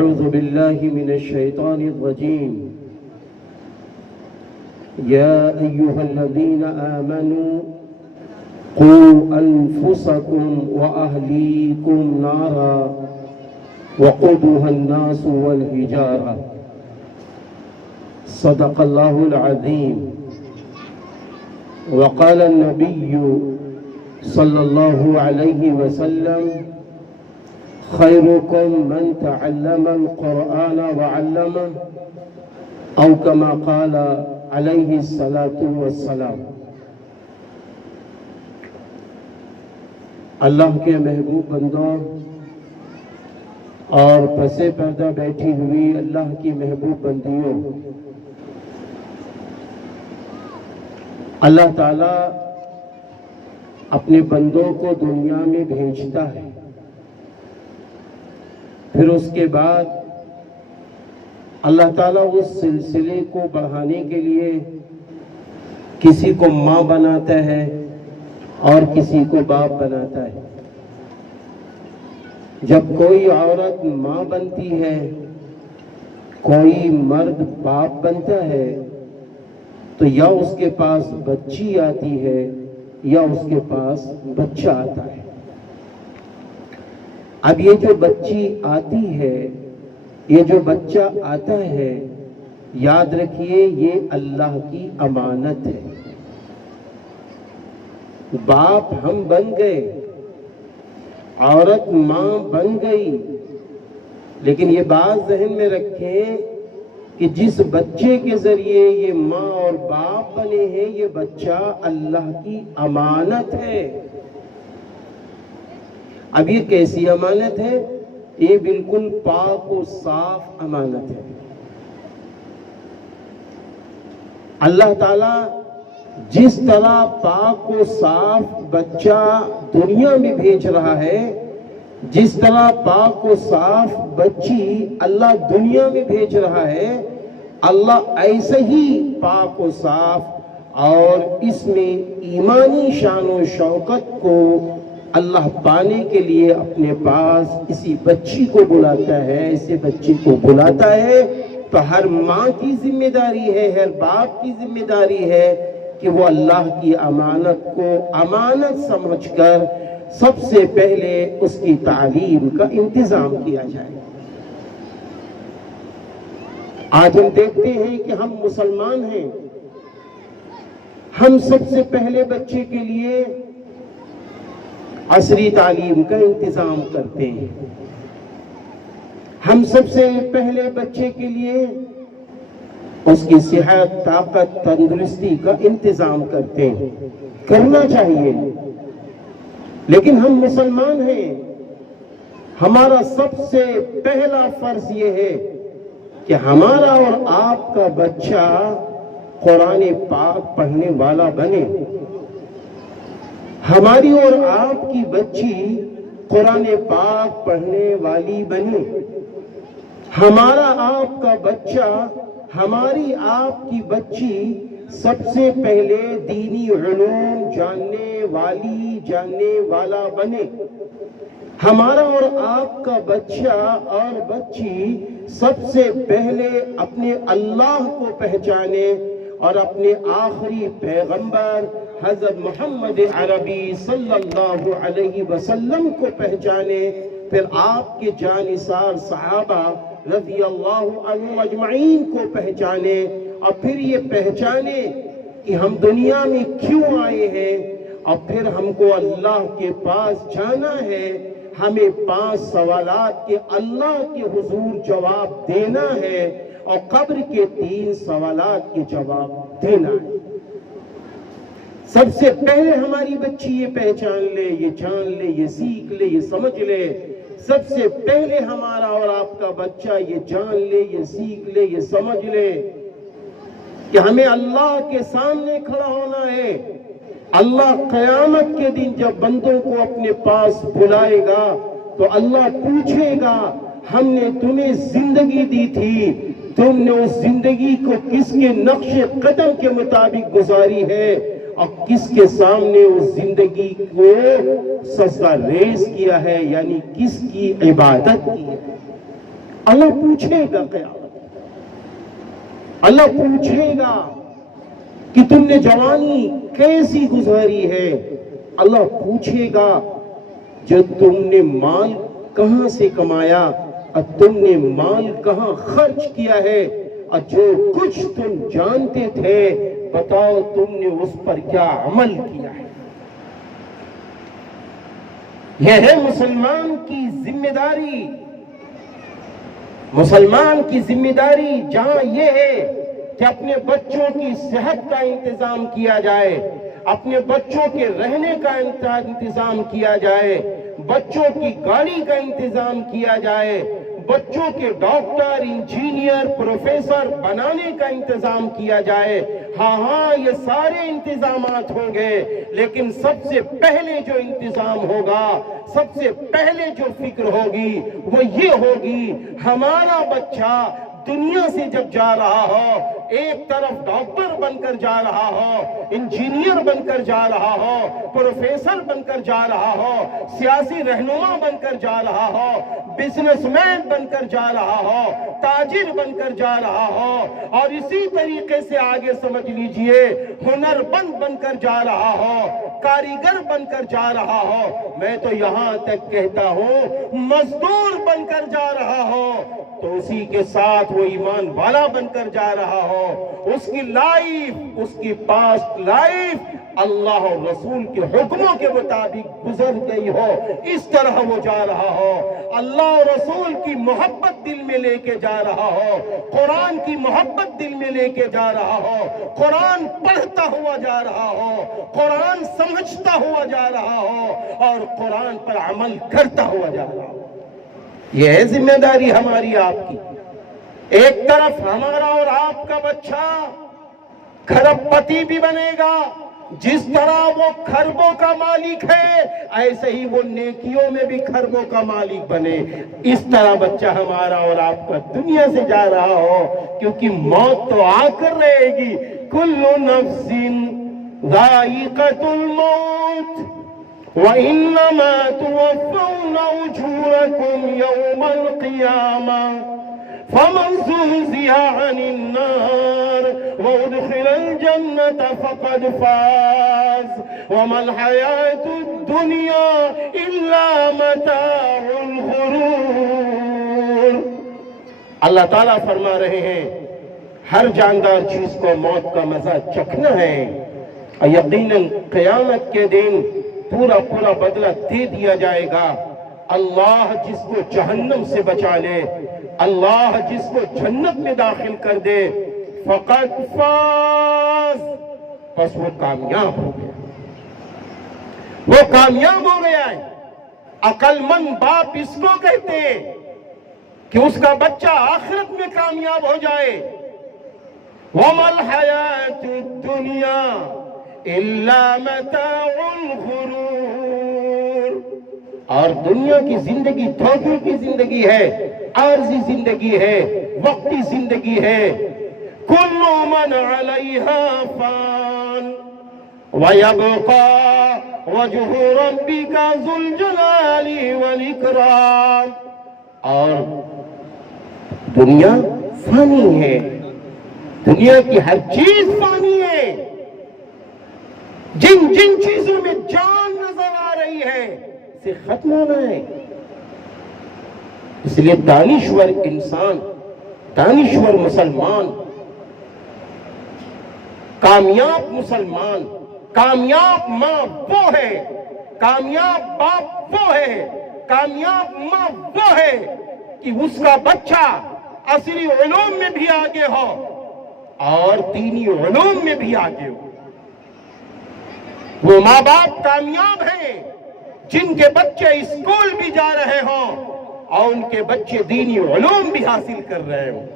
أعوذ بالله من الشيطان الرجيم يا أيها الذين آمنوا قوا أنفسكم وأهليكم نارا وقودها الناس والحجارة صدق الله العظيم وقال النبي صلى الله عليه وسلم خيركم من تعلم القرآن وعلمه أو كما قال عليه الصلاة والسلام۔ اللہ کے محبوب بندوں اور پسے پردہ بیٹھی ہوئی اللہ کی محبوب بندیوں، اللہ تعالیٰ اپنے بندوں کو دنیا میں بھیجتا ہے، پھر اس کے بعد اللہ تعالیٰ اس سلسلے کو بڑھانے کے لیے کسی کو ماں بناتا ہے اور کسی کو باپ بناتا ہے۔ جب کوئی عورت ماں بنتی ہے، کوئی مرد باپ بنتا ہے، تو یا اس کے پاس بچی آتی ہے یا اس کے پاس بچہ آتا ہے۔ اب یہ جو بچی آتی ہے، یہ جو بچہ آتا ہے، یاد رکھیے یہ اللہ کی امانت ہے۔ باپ ہم بن گئے، عورت ماں بن گئی، لیکن یہ بات ذہن میں رکھیں کہ جس بچے کے ذریعے یہ ماں اور باپ بنے ہیں، یہ بچہ اللہ کی امانت ہے۔ اب یہ کیسی امانت ہے؟ یہ بالکل پاک و صاف امانت ہے۔ اللہ تعالیٰ جس طرح پاک و صاف بچہ دنیا میں بھیج رہا ہے، جس طرح پاک و صاف بچی اللہ دنیا میں بھیج رہا ہے، اللہ ایسے ہی پاک و صاف اور اس میں ایمانی شان و شوکت کو اللہ پانے کے لیے اپنے پاس اسی بچی کو بلاتا ہے، اسے بچی کو بلاتا ہے۔ تو ہر ماں کی ذمہ داری ہے، ہر باپ کی ذمہ داری ہے کہ وہ اللہ کی امانت کو امانت سمجھ کر سب سے پہلے اس کی تعلیم کا انتظام کیا جائے۔ آج ہم دیکھتے ہیں کہ ہم مسلمان ہیں، ہم سب سے پہلے بچے کے لیے عصری تعلیم کا انتظام کرتے ہیں، ہم سب سے پہلے بچے کے لیے اس کی صحت، طاقت، تندرستی کا انتظام کرتے ہیں، کرنا چاہیے۔ لیکن ہم مسلمان ہیں، ہمارا سب سے پہلا فرض یہ ہے کہ ہمارا اور آپ کا بچہ قرآن پاک پڑھنے والا بنے، ہماری اور آپ کی بچی قرآن پاک پڑھنے والی بنے، ہمارا آپ کا بچہ، ہماری آپ کی بچی سب سے پہلے دینی علوم جاننے والا بنے، ہمارا اور آپ کا بچہ اور بچی سب سے پہلے اپنے اللہ کو پہچانے اور اپنے آخری پیغمبر حضرت محمد عربی صلی اللہ علیہ وسلم کو پہچانے، پھر آپ کے جانثار صحابہ رضی اللہ عنہم اجمعین کو پہچانے، اور پھر یہ پہچانے کہ ہم دنیا میں کیوں آئے ہیں، اور پھر ہم کو اللہ کے پاس جانا ہے، ہمیں 5 سوالات کے اللہ کے حضور جواب دینا ہے، اور قبر کے 3 سوالات کے جواب دینا ہے۔ سب سے پہلے ہماری بچی یہ پہچان لے، یہ جان لے، یہ سیکھ لے، یہ سمجھ لے، سب سے پہلے ہمارا اور آپ کا بچہ یہ جان لے، یہ سیکھ لے، یہ سمجھ لے کہ ہمیں اللہ کے سامنے کھڑا ہونا ہے۔ اللہ قیامت کے دن جب بندوں کو اپنے پاس بلائے گا تو اللہ پوچھے گا، ہم نے تمہیں زندگی دی تھی، تم نے اس زندگی کو کس کے نقش قدم کے مطابق گزاری ہے، اور کس کے سامنے اس زندگی کو سجدہ ریز کیا ہے، یعنی کس کی عبادت کی ہے۔ اللہ پوچھے گا قیامت، اللہ پوچھے گا کہ تم نے جوانی کیسی گزاری ہے، اللہ پوچھے گا جو تم نے مال کہاں سے کمایا اور تم نے مال کہاں خرچ کیا ہے، اور جو کچھ تم جانتے تھے بتاؤ تم نے اس پر کیا عمل کیا ہے۔ یہ ہے مسلمان کی ذمہ داری۔ مسلمان کی ذمہ داری جہاں یہ ہے کہ اپنے بچوں کی صحت کا انتظام کیا جائے، اپنے بچوں کے رہنے کا انتظام کیا جائے، بچوں کی گاڑی کا انتظام کیا جائے، بچوں کے ڈاکٹر، انجینئر، پروفیسر بنانے کا انتظام کیا جائے۔ ہاں یہ سارے انتظامات ہوں گے، لیکن سب سے پہلے جو انتظام ہوگا، سب سے پہلے جو فکر ہوگی وہ یہ ہوگی ہمارا بچہ دنیا سے جب جا رہا ہو، ایک طرف ڈاکٹر بن کر جا رہا ہو، انجینئر بن کر جا رہا ہو، پروفیسر بن کر جا رہا ہو، سیاسی رہنما بن کر جا رہا ہو، بزنس مین بن کر جا رہا ہو، تاجر بن کر جا رہا ہو، اور اسی طریقے سے آگے سمجھ لیجئے ہنر بن کر جا رہا ہو، کاریگر بن کر جا رہا ہو، میں تو یہاں تک کہتا ہوں مزدور بن کر جا رہا ہو، تو اسی کے ساتھ وہ ایمان والا بن کر جا رہا ہو، اس کی لائف، اس کی پاسٹ لائف اللہ اور رسول کے حکموں کے مطابق گزر گئی ہو، اس طرح وہ جا رہا ہو، اللہ اور رسول کی محبت دل میں لے کے جا رہا ہو، قرآن کی محبت دل میں لے کے جا رہا ہو، قرآن پڑھتا ہوا جا رہا ہو، قرآن سمجھتا ہوا جا رہا ہو، اور قرآن پر عمل کرتا ہوا جا رہا ہو۔ یہ ہے ذمہ داری ہماری آپ کی۔ ایک طرف ہمارا اور آپ کا بچہ کھرب پتی بھی بنے گا، جس طرح وہ کھربوں کا مالک ہے ایسے ہی وہ نیکیوں میں بھی کھربوں کا مالک بنے، اس طرح بچہ ہمارا اور آپ کا دنیا سے جا رہا ہو، کیونکہ موت تو آ کر رہے گی۔ کل نفس ذائقۃ الموت وَإِنَّمَا تُوَفَّوْنَ أُجُورَكُمْ يَوْمَ الْقِيَامَةِ فَمَنْ زُحْزِحَ عَنِ النَّارِ وَأُدْخِلَ الْجَنَّةَ فَقَدْ فَازَ وَمَا الْحَيَاةُ الدُّنْيَا إِلَّا مَتَاعُ الْغُرُورِ۔ اللہ تعالیٰ فرما رہے ہیں ہر جاندار چیز کو موت کا مزہ چکھنا ہے، اور یقیناً قیامت کے دن پورا بدلہ دے دیا جائے گا۔ اللہ جس کو جہنم سے بچا لے، اللہ جس کو جنت میں داخل کر دے، فقط فاز، بس وہ کامیاب ہو گیا، وہ کامیاب ہو گیا ہے۔ عقل مند باپ اس کو کہتے ہیں کہ اس کا بچہ آخرت میں کامیاب ہو جائے۔ وَمَا الْحَيَاةُ الدُّنْيَا إِلَّا مَتَاعُ الْغُرُورِ، اور دنیا کی زندگی دھوکے کی زندگی ہے، عارضی زندگی ہے، وقتی زندگی ہے۔ كُلُّ مَنْ عَلَيْهَا فَانٍ وَيَبْقَى وَجْهُ رَبِّكَ ذُو الْجَلَالِ وَالْإِكْرَامِ، اور دنیا فانی ہے، دنیا کی ہر چیز فانی ہے، جن چیزوں میں جان نظر آ رہی ہے اسے ختم ہونا ہے۔ اس لیے دانشور انسان، دانشور مسلمان، کامیاب مسلمان، کامیاب ماں وہ ہے، کامیاب باپ وہ ہے، کامیاب ماں وہ ہے کہ اس کا بچہ عصری علوم میں بھی آگے ہو اور دینی علوم میں بھی آگے ہو۔ وہ ماں باپ کامیاب ہیں جن کے بچے اسکول بھی جا رہے ہوں اور ان کے بچے دینی علوم بھی حاصل کر رہے ہوں۔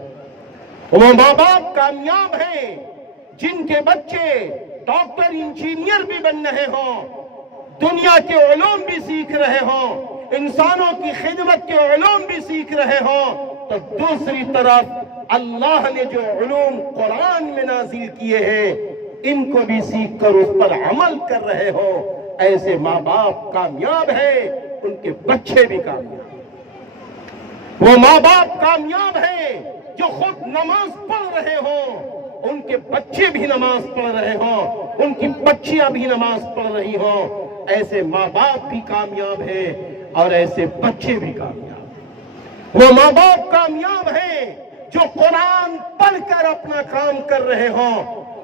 وہ ماں باپ کامیاب ہیں جن کے بچے ڈاکٹر، انجینئر بھی بن رہے ہوں، دنیا کے علوم بھی سیکھ رہے ہوں، انسانوں کی خدمت کے علوم بھی سیکھ رہے ہوں۔ تو دوسری طرف اللہ نے جو علوم قرآن میں نازل کیے ہیں ان کو بھی سیکھ کر اس پر عمل کر رہے ہو، ایسے ماں باپ کامیاب ہیں، ان کے بچے بھی کامیاب ہیں۔ وہ ماں باپ کامیاب ہیں جو خود نماز پڑھ رہے ہوں، ان کے بچے بھی نماز پڑھ رہے ہوں، ان کی بچیاں بھی نماز پڑھ رہی ہوں۔ ایسے ماں باپ بھی کامیاب ہیں اور ایسے بچے بھی کامیاب۔ وہ ماں باپ کامیاب ہیں جو قرآن پڑھ کر اپنا کام کر رہے ہوں،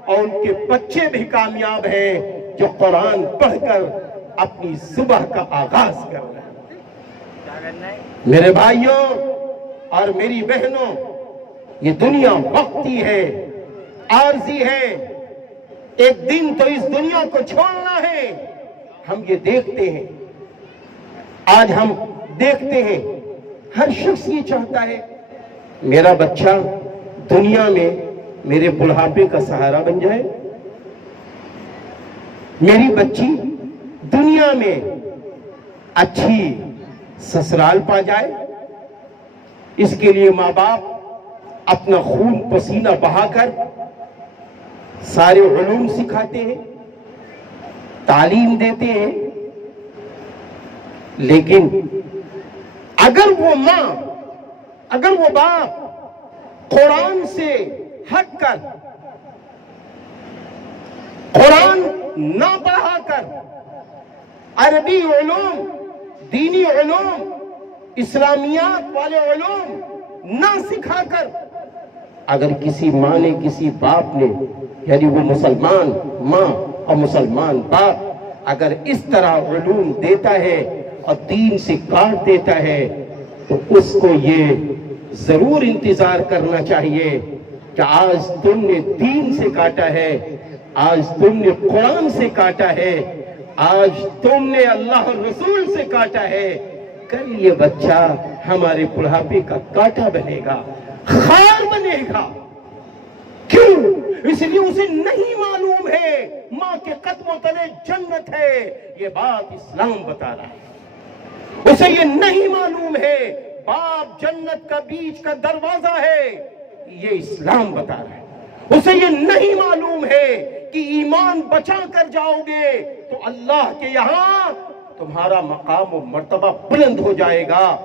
اور ان کے بچے بھی کامیاب ہیں جو قرآن پڑھ کر اپنی صبح کا آغاز کر رہے ہیں۔ میرے بھائیوں اور میری بہنوں، یہ دنیا وقتی ہے، عارضی ہے، ایک دن تو اس دنیا کو چھوڑنا ہے۔ ہم یہ دیکھتے ہیں، آج ہم دیکھتے ہیں، ہر شخص یہ چاہتا ہے میرا بچہ دنیا میں میرے بڑھاپے کا سہارا بن جائے، میری بچی دنیا میں اچھی سسرال پا جائے۔ اس کے لیے ماں باپ اپنا خون پسینہ بہا کر سارے علوم سکھاتے ہیں، تعلیم دیتے ہیں، لیکن اگر وہ ماں، اگر وہ باپ قرآن سے ہٹ کر، قرآن نہ پڑھا کر، عربی علوم، دینی علوم، اسلامیات والے علوم نہ سکھا کر، اگر کسی ماں نے، کسی باپ نے، یعنی وہ مسلمان ماں اور مسلمان باپ اگر اس طرح علوم دیتا ہے اور دین سے کاٹ دیتا ہے، تو اس کو یہ ضرور انتظار کرنا چاہیے کہ آج تم نے دین سے کاٹا ہے، آج تم نے قرآن سے کاٹا ہے، آج تم نے اللہ اور رسول سے کاٹا ہے، کل یہ بچہ ہمارے بڑھاپے کا کاٹا بنے گا، خار بنے گا۔ کیوں؟ اس لیے اسے نہیں معلوم ہے ماں کے قدموں تلے جنت ہے، یہ بات اسلام بتا رہا ہے۔ اسے یہ نہیں معلوم ہے باپ جنت کا بیچ کا دروازہ ہے، یہ اسلام بتا رہا ہے۔ اسے یہ نہیں معلوم ہے کہ ایمان بچا کر جاؤ گے تو اللہ کے یہاں تمہارا مقام و مرتبہ بلند ہو جائے گا،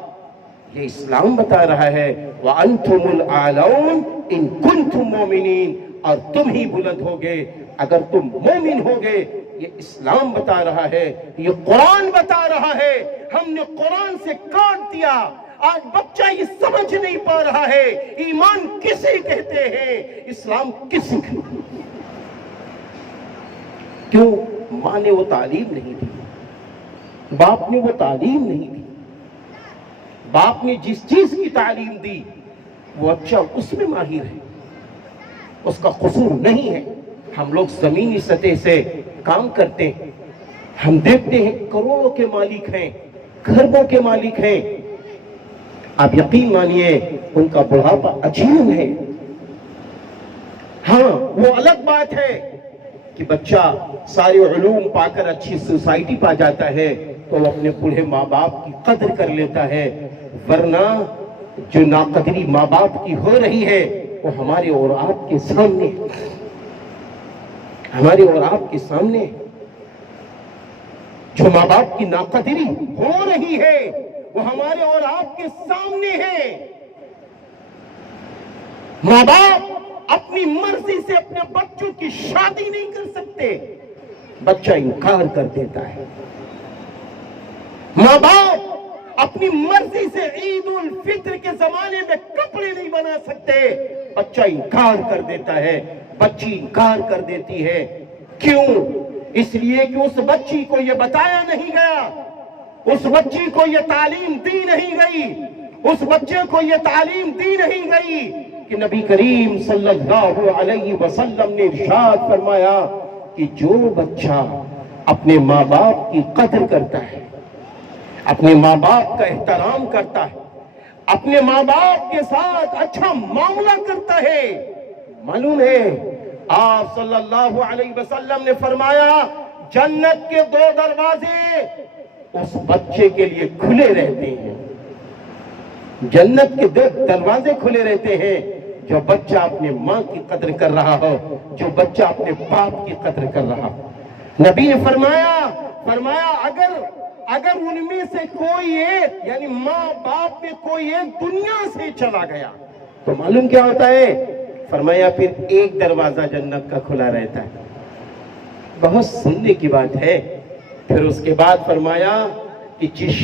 یہ اسلام بتا رہا ہے۔ وَأَنْتُمُ الْأَعْلَوْنَ إِن كُنْتُم مُؤْمِنِينَ، اور تم ہی بلند ہوگے اگر تم مومن ہوگے، یہ اسلام بتا رہا ہے، یہ قرآن بتا رہا ہے۔ ہم نے قرآن سے کاٹ دیا، آج بچہ یہ سمجھ نہیں پا رہا ہے ایمان کسے کہتے ہیں، اسلام کسے کہتے ہیں۔ کیوں؟ ماں نے وہ تعلیم نہیں دی، باپ نے وہ تعلیم نہیں دی۔ باپ نے جس چیز کی تعلیم دی وہ اچھا اس میں ماہر ہے، اس کا قصور نہیں ہے۔ ہم لوگ زمینی سطح سے کام کرتے ہیں، ہم دیکھتے ہیں کروڑوں کے مالک ہیں، کھربوں کے مالک ہیں، آپ یقین مانیے ان کا بڑھاپا عجیب ہے۔ ہاں وہ الگ بات ہے کہ بچہ سارے علوم پا کر اچھی سوسائٹی پا جاتا ہے تو وہ اپنے بوڑھے ماں باپ کی قدر کر لیتا ہے، ورنہ جو ناقدری ماں باپ کی ہو رہی ہے وہ ہمارے اور آپ کے سامنے، ہمارے اور آپ کے سامنے جو ماں باپ کی ناقدری ہو رہی ہے وہ ہمارے اور آپ کے سامنے ہے۔ ماں باپ اپنی مرضی سے اپنے بچوں کی شادی نہیں کر سکتے، بچہ انکار کر دیتا ہے۔ ماں باپ اپنی مرضی سے عید الفطر کے زمانے میں کپڑے نہیں بنا سکتے، بچہ انکار کر دیتا ہے، بچی انکار کر دیتی ہے۔ کیوں؟ اس لیے کہ اس بچی کو یہ بتایا نہیں گیا، اس بچی کو یہ تعلیم دی نہیں گئی، اس بچے کو یہ تعلیم دی نہیں گئی کہ نبی کریم صلی اللہ علیہ وسلم نے ارشاد فرمایا کہ جو بچہ اپنے ماں باپ کی قدر کرتا ہے، اپنے ماں باپ کا احترام کرتا ہے، اپنے ماں باپ کے ساتھ اچھا معاملہ کرتا ہے، معلوم ہے آپ صلی اللہ علیہ وسلم نے فرمایا جنت کے 2 دروازے اس بچے کے لیے کھلے رہتے ہیں، جنت کے 2 دروازے کھلے رہتے ہیں، جو بچہ اپنے ماں کی قدر کر رہا ہو، جو بچہ اپنے باپ کی قدر کر رہا ہو۔ نبی نے فرمایا اگر اگر ان میں سے کوئی ایک یعنی ماں باپ میں کوئی ایک دنیا سے چلا گیا تو معلوم کیا ہوتا ہے؟ فرمایا پھر ایک دروازہ جنت کا کھلا رہتا ہے۔ بہت سننے کی بات ہے۔ پھر اس کے بعد فرمایا کہ جس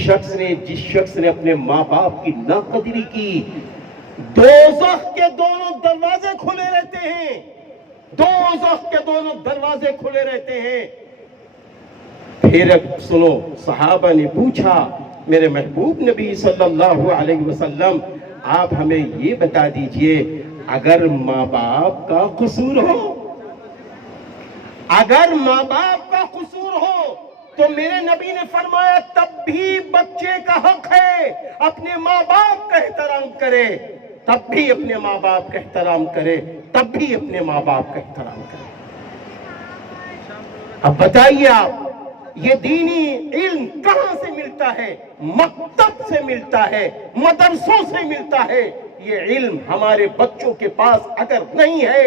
شخص نے اپنے ماں باپ کی ناقدری کی، دوزخ کے دونوں دروازے کھلے رہتے ہیں، دوزخ کے دونوں دروازے کھلے رہتے ہیں۔ پھر سنو، صحابہ نے پوچھا میرے محبوب نبی صلی اللہ علیہ وسلم آپ ہمیں یہ بتا دیجئے اگر ماں باپ کا قصور ہو، اگر ماں باپ کا قصور ہو تو میرے نبی نے فرمایا تب بھی بچے کا حق ہے اپنے ماں باپ کا احترام کرے، تب بھی اپنے ماں باپ کا احترام کرے، تب بھی اپنے ماں باپ کا احترام کرے۔ اب بتائیے آپ یہ دینی علم کہاں سے ملتا ہے؟ مکتب سے ملتا ہے، مدرسوں سے ملتا ہے۔ یہ علم ہمارے بچوں کے پاس اگر نہیں ہے،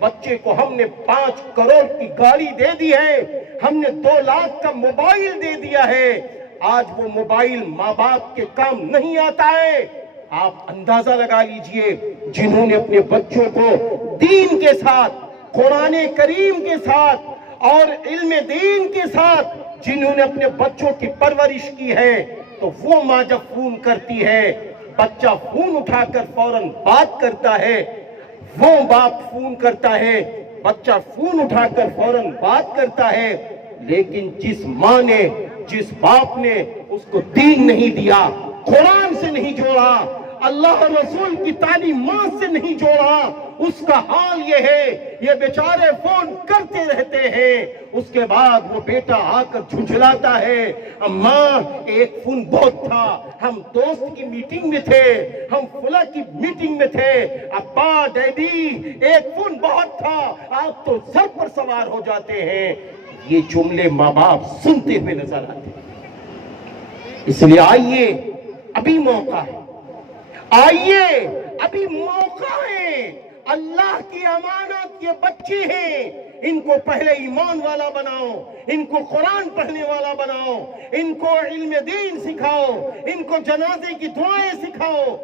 بچے کو ہم نے 5 کروڑ کی گاڑی دے دی ہے، ہم نے 2 لاکھ کا موبائل دے دیا ہے، آج وہ موبائل ماں باپ کے کام نہیں آتا ہے۔ آپ اندازہ لگا لیجئے جنہوں نے اپنے بچوں کو دین کے ساتھ، قرآن کریم کے ساتھ اور علم دین کے ساتھ جنہوں نے اپنے بچوں کی پرورش کی ہے، تو وہ ماں جب فون کرتی ہے بچہ فون اٹھا کر فوراً بات کرتا ہے، وہ باپ فون کرتا ہے بچہ فون اٹھا کر فوراً بات کرتا ہے۔ لیکن جس ماں نے، جس باپ نے اس کو دین نہیں دیا، قرآن سے نہیں جوڑا، اللہ اور رسول کی تعلیمات سے نہیں جوڑا، اس کا حال یہ ہے یہ بیچارے فون کرتے رہتے ہیں، اس کے بعد وہ بیٹا آ کر جھنجھلاتا ہے اماں ایک فون بہت تھا، ہم دوست کی میٹنگ میں تھے، ہم فلاں کی میٹنگ میں تھے، ابا ڈیڈی ایک فون بہت تھا، آپ تو سر پر سوار ہو جاتے ہیں۔ یہ جملے ماں باپ سنتے ہوئے نظر آتے ہیں۔ اس لیے آئیے ابھی موقع ہے، آئیے ابھی موقع ہے، اللہ کی امانت یہ بچے ہیں، ان کو پہلے ایمان والا بناؤ، ان کو قرآن پڑھنے والا بناؤ، ان کو علم دین سکھاؤ، ان کو جنازے کی دعائیں سکھاؤ۔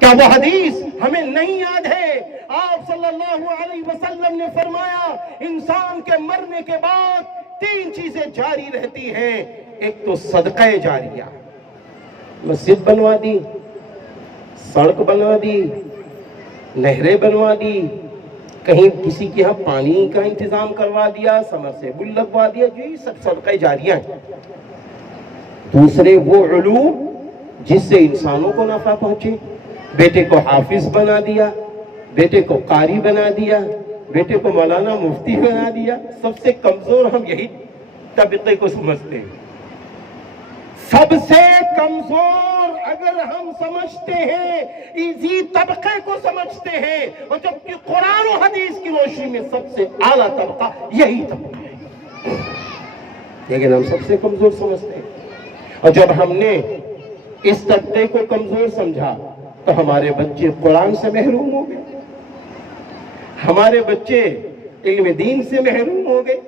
کیا وہ حدیث ہمیں نہیں یاد ہے؟ آپ صلی اللہ علیہ وسلم نے فرمایا انسان کے مرنے کے بعد 3 چیزیں جاری رہتی ہیں، ایک تو صدقہ جاریہ، مسجد بنوا دی، سڑک بنوا دی، نہریں بنوا دی، کہیں کسی کے ہاں پانی کا انتظام کروا دیا، سمرسیبل لگوا دیا، جی سب صدقہ جاریہ ہیں۔ دوسرے وہ علوم جس سے انسانوں کو نفع پہنچے، بیٹے کو حافظ بنا دیا، بیٹے کو قاری بنا دیا، بیٹے کو مولانا مفتی بنا دیا۔ سب سے کمزور ہم یہی طبقے کو سمجھتے ہیں، سب سے کمزور اگر ہم سمجھتے ہیں اسی طبقے کو سمجھتے ہیں، اور جبکہ قرآن و حدیث کی روشنی میں سب سے اعلیٰ طبقہ یہی طبقہ ہے، لیکن ہم سب سے کمزور سمجھتے ہیں۔ اور جب ہم نے اس طبقے کو کمزور سمجھا تو ہمارے بچے قرآن سے محروم ہو گئے، ہمارے بچے علم دین سے محروم ہو گئے۔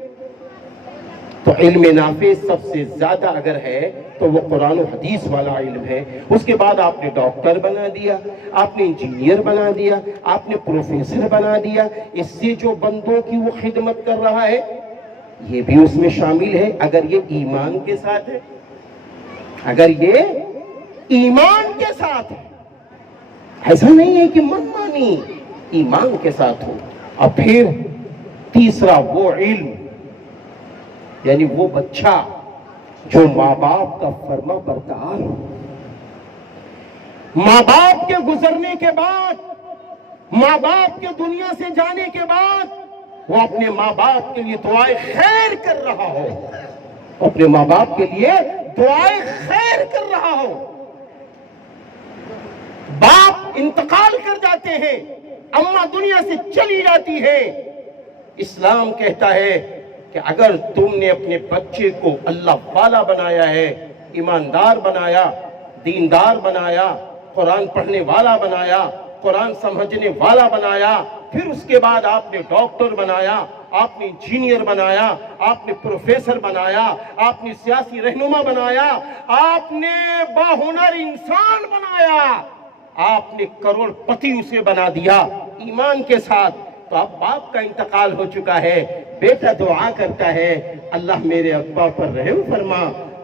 تو علم نافع سب سے زیادہ اگر ہے تو وہ قرآن و حدیث والا علم ہے۔ اس کے بعد آپ نے ڈاکٹر بنا دیا، آپ نے انجینئر بنا دیا، آپ نے پروفیسر بنا دیا، اس سے جو بندوں کی وہ خدمت کر رہا ہے یہ بھی اس میں شامل ہے، اگر یہ ایمان کے ساتھ ہے، اگر یہ ایمان کے ساتھ ہے، ایسا نہیں ہے کہ من مانی، ایمان کے ساتھ ہو۔ اور پھر تیسرا وہ علم، یعنی وہ بچہ جو ماں باپ کا فرما بردار ہو، ماں باپ کے گزرنے کے بعد، ماں باپ کے دنیا سے جانے کے بعد وہ اپنے ماں باپ کے لیے دعائیں خیر کر رہا ہو، اپنے ماں باپ کے لیے دعائیں خیر کر رہا ہو۔ باپ انتقال کر جاتے ہیں، اماں دنیا سے چلی جاتی ہے، اسلام کہتا ہے کہ اگر تم نے اپنے بچے کو اللہ والا بنایا ہے، ایماندار بنایا، دیندار بنایا، قرآن پڑھنے والا بنایا، قرآن سمجھنے والا بنایا، پھر اس کے بعد آپ نے ڈاکٹر بنایا، آپ نے انجینئر بنایا، آپ نے پروفیسر بنایا، آپ نے سیاسی رہنما بنایا، آپ نے باہنر انسان بنایا، آپ نے کروڑ پتی اسے بنا دیا ایمان کے ساتھ۔ تو اب باپ کا انتقال ہو چکا ہے، بیٹا دعا کرتا ہے اللہ میرے ابا پر رحم فرما،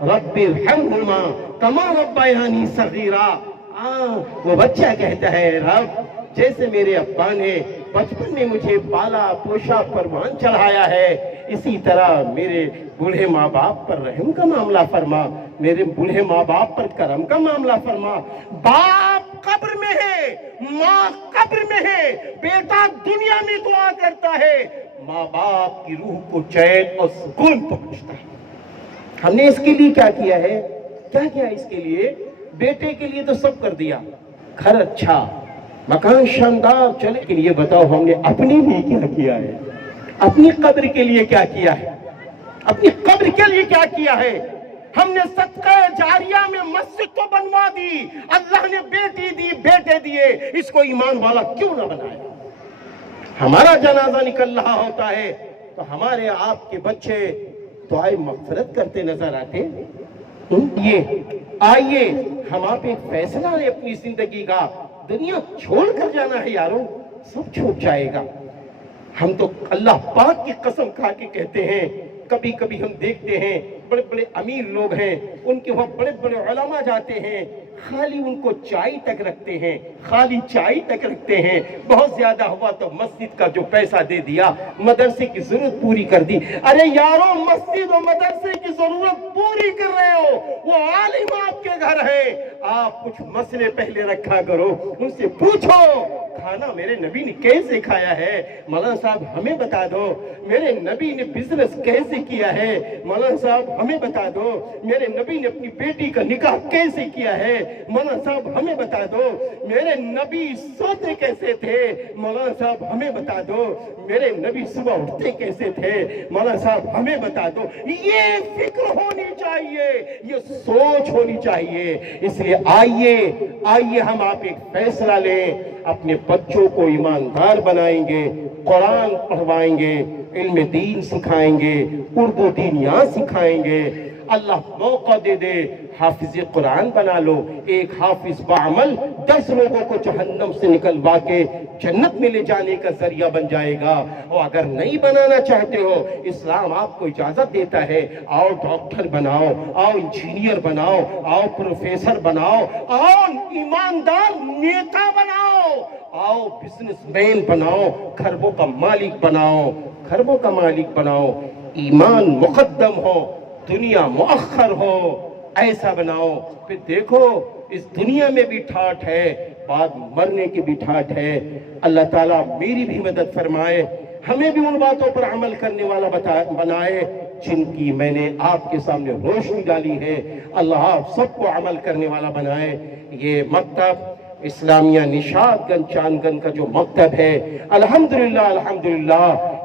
رب ارحمہما کما ربیانی صغیرا۔ وہ بچہ کہتا ہے رب جیسے میرے ابا نے بچپن میں مجھے پالا پوشا پروان چڑھایا ہے، اسی طرح میرے بوڑھے ماں باپ پر رحم کا معاملہ فرما، میرے بوڑھے ماں باپ پر کرم کا معاملہ فرما۔ باپ قبر میں ہے، ماں قبر میں ہے، بیٹا دنیا میں دعا کرتا ہے، ماں باپ کی روح کو چین اور سکون پہنچتا ہے۔ ہم نے اس کے لیے کیا کیا ہے؟ کیا کیا اس کے لیے؟ بیٹے کے لیے تو سب کر دیا، گھر اچھا، مکان شاندار، چلے کے لیے بتاؤ ہم نے اپنے لیے کیا کیا ہے؟ اپنی قبر کے لیے کیا کیا ہے؟ اپنی قبر کے لیے کیا کیا ہے؟ ہم نے صدقہ جاریہ میں مسجد تو بنوا دی، اللہ نے بیٹی دی، بیٹے دیے، اس کو ایمان والا کیوں نہ بنایا؟ ہمارا جنازہ نکل رہا ہوتا ہے تو ہمارے آپ کے بچے دعائے مغفرت کرتے نظر آتے۔ آئیے ہم آپ ایک فیصلہ لیں اپنی زندگی کا، دنیا چھوڑ کر جانا ہے یارو، سب چھوٹ جائے گا۔ ہم تو اللہ پاک کی قسم کھا کے کہتے ہیں، کبھی کبھی ہم دیکھتے ہیں بڑے بڑے امیر لوگ ہیں، ان کے وہاں بڑے بڑے علماء جاتے ہیں، خالی ان کو چائے تک رکھتے ہیں، خالی چائے تک رکھتے ہیں، بہت زیادہ ہوا تو مسجد کا جو پیسہ دے دیا، مدرسے کی ضرورت پوری کر دی۔ ارے یارو مسجد و مدرسے کی ضرورت پوری کر رہے ہو، وہ عالم آپ کے گھر ہے، آپ کچھ مسئلے پہلے رکھا کرو، ان سے پوچھو کھانا میرے نبی نے کیسے کھایا ہے، مولانا صاحب ہمیں بتا دو، میرے نبی نے بزنس کیسے کیا ہے، مولانا صاحب ہمیں بتا دو، میرے نبی نے اپنی بیٹی کا نکاح کیسے کیا ہے، مولانا صاحب ہمیں بتا دو، میرے نبی سوتے کیسے تھے، مولانا صاحب ہمیں بتا دو، میرے نبی صبح اٹھتے کیسے تھے، مولانا صاحب ہمیں بتا دو۔ یہ فکر ہونی چاہیے، یہ سوچ ہونی چاہیے۔ اس لیے آئیے ہم آپ ایک فیصلہ لیں، اپنے بچوں کو ایماندار بنائیں گے، قرآن پڑھوائیں گے، علم دین سکھائیں گے، اردو دین یہاں سکھائیں گے۔ اللہ موقع دے دے، حافظ قرآن بنا لو، ایک حافظ بعمل 10 لوگوں کو جہنم سے نکلوا کے جنت میں لے جانے کا ذریعہ بن جائے گا۔ اور اگر نہیں بنانا چاہتے ہو، اسلام آپ کو اجازت دیتا ہے، آؤ ڈاکٹر بناؤ، آؤ انجینئر بناؤ، آؤ پروفیسر بناؤ، آؤ ایماندار نیتا بناؤ، آؤ بزنس مین بناؤ، خربوں کا مالک بناؤ، خربوں کا مالک بناؤ۔ ایمان مقدم ہو، دنیا مؤخر ہو، ایسا بناؤ۔ پھر دیکھو اس دنیا میں بھی ٹھاٹھ ہے، بعد مرنے کی بھی ٹھاٹھ ہے۔ اللہ تعالیٰ میری بھی مدد فرمائے، ہمیں بھی ان باتوں پر عمل کرنے والا بنائے جن کی میں نے آپ کے سامنے روشنی ڈالی ہے۔ اللہ آپ سب کو عمل کرنے والا بنائے۔ یہ مکتب اسلامیہ نشاد گنج چاند گنج کا جو مکتب ہے، الحمدللہ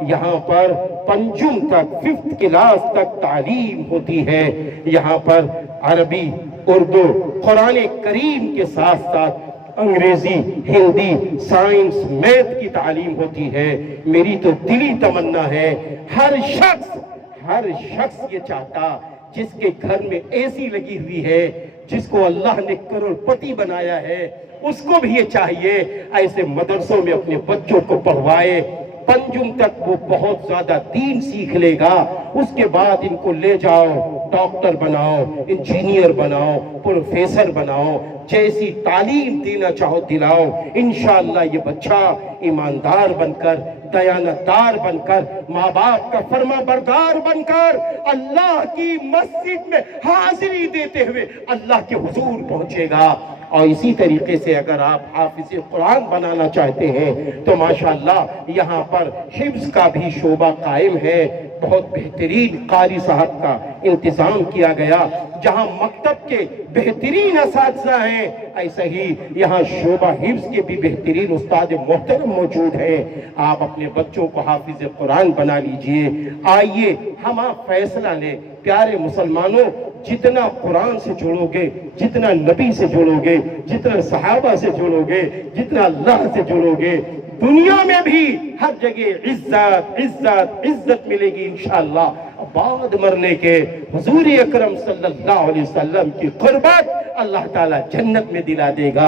یہاں پر پنجم تک 5th کلاس تک تعلیم ہوتی ہے۔ یہاں پر عربی، اردو، قرآن کریم کے ساتھ ساتھ انگریزی، ہندی، سائنس، میتھ کی تعلیم ہوتی ہے۔ میری تو دلی تمنا ہے ہر شخص یہ چاہتا جس کے گھر میں اے سی لگی ہوئی ہے، جس کو اللہ نے کروڑ پتی بنایا ہے، اس کو بھی یہ چاہیے ایسے مدرسوں میں اپنے بچوں کو پڑھوائے۔ پنجم تک وہ بہت زیادہ دین سیکھ لے گا، اس کے بعد ان کو لے جاؤ، ڈاکٹر بناؤ، انجینئر بناؤ، پروفیسر بناؤ، جیسی تعلیم دینا چاہو دلاؤ۔ انشاءاللہ یہ بچہ ایماندار بن کر، دیانتدار بن کر، ماں باپ کا فرما بردار بن کر، اللہ کی مسجد میں حاضری دیتے ہوئے اللہ کے حضور پہنچے گا۔ اور اسی طریقے سے اگر آپ حافظ قرآن بنانا چاہتے ہیں تو ماشاءاللہ یہاں پر حفظ کا بھی شعبہ قائم ہے، بہت بہترین قاری صاحب کا انتظام کیا گیا۔ جہاں مکتب کے بہترین اساتذہ ہیں، ایسا ہی یہاں شعبہ حفظ کے بھی بہترین استاد محترم موجود ہیں۔ آپ اپنے بچوں کو حافظ قرآن بنا لیجئے۔ آئیے ہم آپ فیصلہ لیں، پیارے مسلمانوں، جتنا قرآن سے جڑو گے، جتنا نبی سے جڑو گے، جتنا صحابہ سے جڑو گے، جتنا اللہ سے جڑو گے، دنیا میں بھی ہر جگہ عزت عزت عزت ملے گی انشاءاللہ۔ بعد مرنے کے حضور اکرم صلی اللہ علیہ وسلم کی قربت اللہ تعالیٰ جنت میں دلا دے گا۔